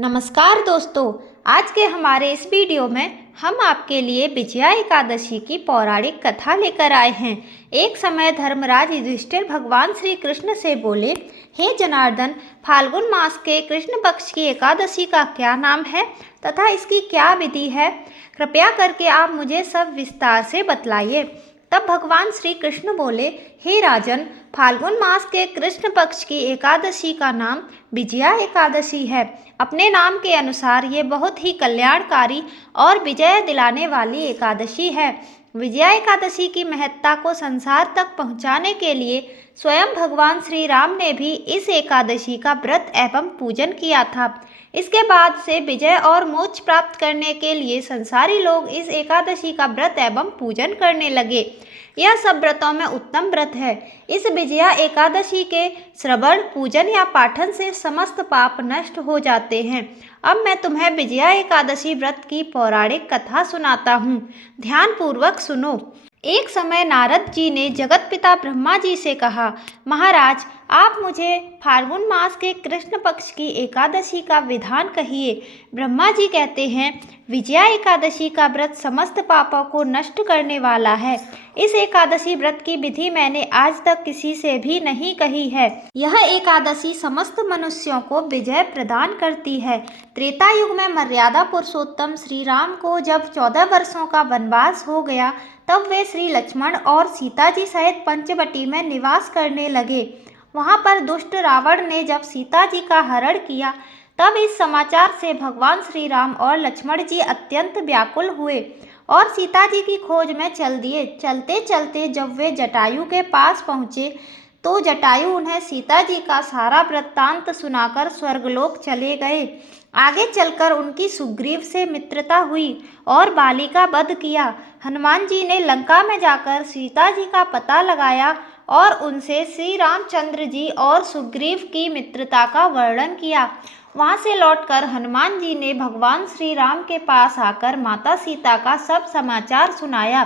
नमस्कार दोस्तों, आज के हमारे इस वीडियो में हम आपके लिए विजया एकादशी की पौराणिक कथा लेकर आए हैं। एक समय धर्मराज युधिष्ठिर भगवान श्री कृष्ण से बोले, हे जनार्दन, फाल्गुन मास के कृष्ण पक्ष की एकादशी का क्या नाम है तथा इसकी क्या विधि है? कृपया करके आप मुझे सब विस्तार से बतलाइए। तब भगवान श्री कृष्ण बोले, हे राजन, फाल्गुन मास के कृष्ण पक्ष की एकादशी का नाम विजया एकादशी है। अपने नाम के अनुसार ये बहुत ही कल्याणकारी और विजय दिलाने वाली एकादशी है। विजया एकादशी की महत्ता को संसार तक पहुंचाने के लिए स्वयं भगवान श्री राम ने भी इस एकादशी का व्रत एवं पूजन किया था। इसके बाद से विजय और मोक्ष प्राप्त करने के लिए संसारी लोग इस एकादशी का व्रत एवं पूजन करने लगे। यह सब व्रतों में उत्तम व्रत है। इस विजया एकादशी के श्रवण, पूजन या पाठन से समस्त पाप नष्ट हो जाते हैं। अब मैं तुम्हें विजया एकादशी व्रत की पौराणिक कथा सुनाता हूँ। ध्यान पूर्वक सुनो। एक समय नारद जी ने जगत पिता ब्रह्मा जी से कहा, महाराज, आप मुझे फाल्गुन मास के कृष्ण पक्ष की एकादशी का विधान कहिए। ब्रह्मा जी कहते हैं, विजया एकादशी का व्रत समस्त पापों को नष्ट करने वाला है। इस एकादशी व्रत की विधि मैंने आज तक किसी से भी नहीं कही है। यह एकादशी समस्त मनुष्यों को विजय प्रदान करती है। त्रेता युग में मर्यादा पुरुषोत्तम श्री राम को जब 14 वर्षों का वनवास हो गया, तब वे श्री लक्ष्मण और सीता जी सहित पंचवटी में निवास करने लगे। वहां पर दुष्ट रावण ने जब सीता जी का हरण किया, तब इस समाचार से भगवान श्री राम और लक्ष्मण जी अत्यंत व्याकुल हुए और सीता जी की खोज में चल दिए। चलते चलते जब वे जटायु के पास पहुँचे, तो जटायु उन्हें सीता जी का सारा वृत्तांत सुनाकर स्वर्गलोक चले गए। आगे चलकर उनकी सुग्रीव से मित्रता हुई और बाली का वध किया। हनुमान जी ने लंका में जाकर सीता जी का पता लगाया और उनसे श्री रामचंद्र जी और सुग्रीव की मित्रता का वर्णन किया। वहां से लौटकर हनुमान जी ने भगवान श्री राम के पास आकर माता सीता का सब समाचार सुनाया।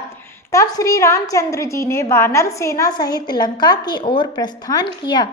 तब श्री रामचंद्र जी ने वानर सेना सहित लंका की ओर प्रस्थान किया।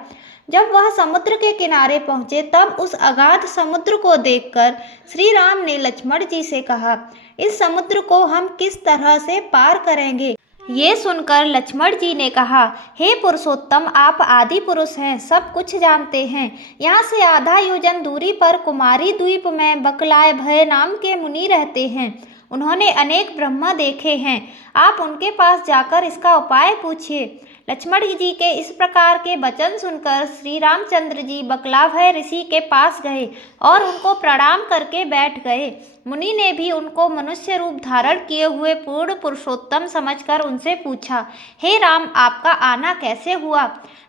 जब वह समुद्र के किनारे पहुंचे, तब उस अगाध समुद्र को देखकर श्री राम ने लक्ष्मण जी से कहा, इस समुद्र को हम किस तरह से पार करेंगे? ये सुनकर लक्ष्मण जी ने कहा, हे पुरुषोत्तम, आप आदि पुरुष हैं, सब कुछ जानते हैं। यहाँ से आधा योजन दूरी पर कुमारी द्वीप में बकलाय भय नाम के मुनि रहते हैं। उन्होंने अनेक ब्रह्मा देखे हैं। आप उनके पास जाकर इसका उपाय पूछिए। लक्ष्मण जी के इस प्रकार के वचन सुनकर श्री रामचंद्र जी बकलाभय ऋषि के पास गए और उनको प्रणाम करके बैठ गए। मुनि ने भी उनको मनुष्य रूप धारण किए हुए पूर्ण पुरुषोत्तम समझकर उनसे पूछा, हे राम, आपका आना कैसे हुआ?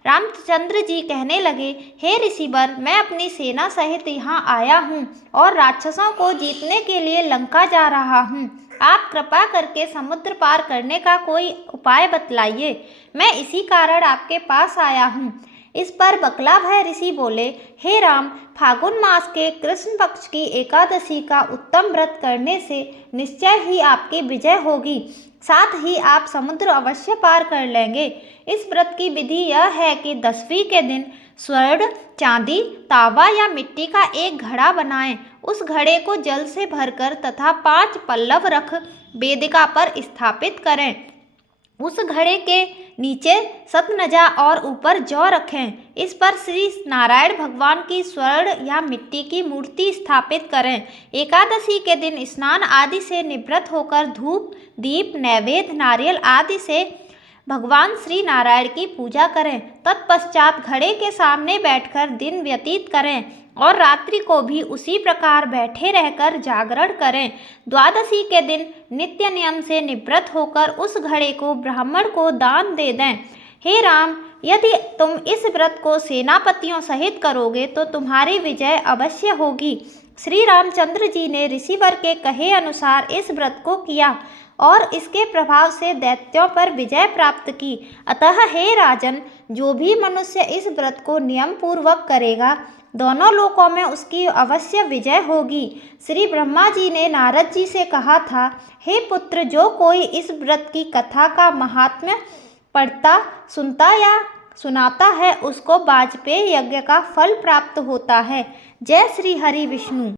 रामचंद्र जी कहने लगे, हे ऋषिवर, मैं अपनी सेना सहित यहाँ आया हूँ और राक्षसों को जीतने के लिए लंका जा रहा हूँ। आप कृपा करके समुद्र पार करने का कोई उपाय बतलाइए। मैं इसी कारण आपके पास आया हूँ। इस पर बकलाभय ऋषि बोले, हे राम, फाल्गुन मास के कृष्ण पक्ष की एकादशी का उत्तम व्रत करने से निश्चय ही आपकी विजय होगी। साथ ही आप समुद्र अवश्य पार कर लेंगे। इस व्रत की विधि यह है कि 10वीं के दिन स्वर्ण, चांदी, तांबा या मिट्टी का एक घड़ा बनाएं। उस घड़े को जल से भरकर तथा 5 पल्लव रख वेदिका पर स्थापित करें। उस घड़े के नीचे सतनजा और ऊपर जौ रखें। इस पर श्री नारायण भगवान की स्वर्ण या मिट्टी की मूर्ति स्थापित करें। एकादशी के दिन स्नान आदि से निवृत्त होकर धूप, दीप, नैवेद्य, नारियल आदि से भगवान श्री नारायण की पूजा करें। तत्पश्चात घड़े के सामने बैठकर दिन व्यतीत करें और रात्रि को भी उसी प्रकार बैठे रहकर जागरण करें। द्वादशी के दिन नित्य नियम से निवृत्त होकर उस घड़े को ब्राह्मण को दान दे दें। हे राम, यदि तुम इस व्रत को सेनापतियों सहित करोगे तो तुम्हारी विजय अवश्य होगी। श्री रामचंद्र जी ने ऋषिवर के कहे अनुसार इस व्रत को किया और इसके प्रभाव से दैत्यों पर विजय प्राप्त की। अतः हे राजन, जो भी मनुष्य इस व्रत को नियम पूर्वक करेगा, दोनों लोकों में उसकी अवश्य विजय होगी। श्री ब्रह्मा जी ने नारद जी से कहा था, हे पुत्र, जो कोई इस व्रत की कथा का महात्म्य पढ़ता, सुनता या सुनाता है, उसको वाजपेय यज्ञ का फल प्राप्त होता है। जय श्री हरि विष्णु।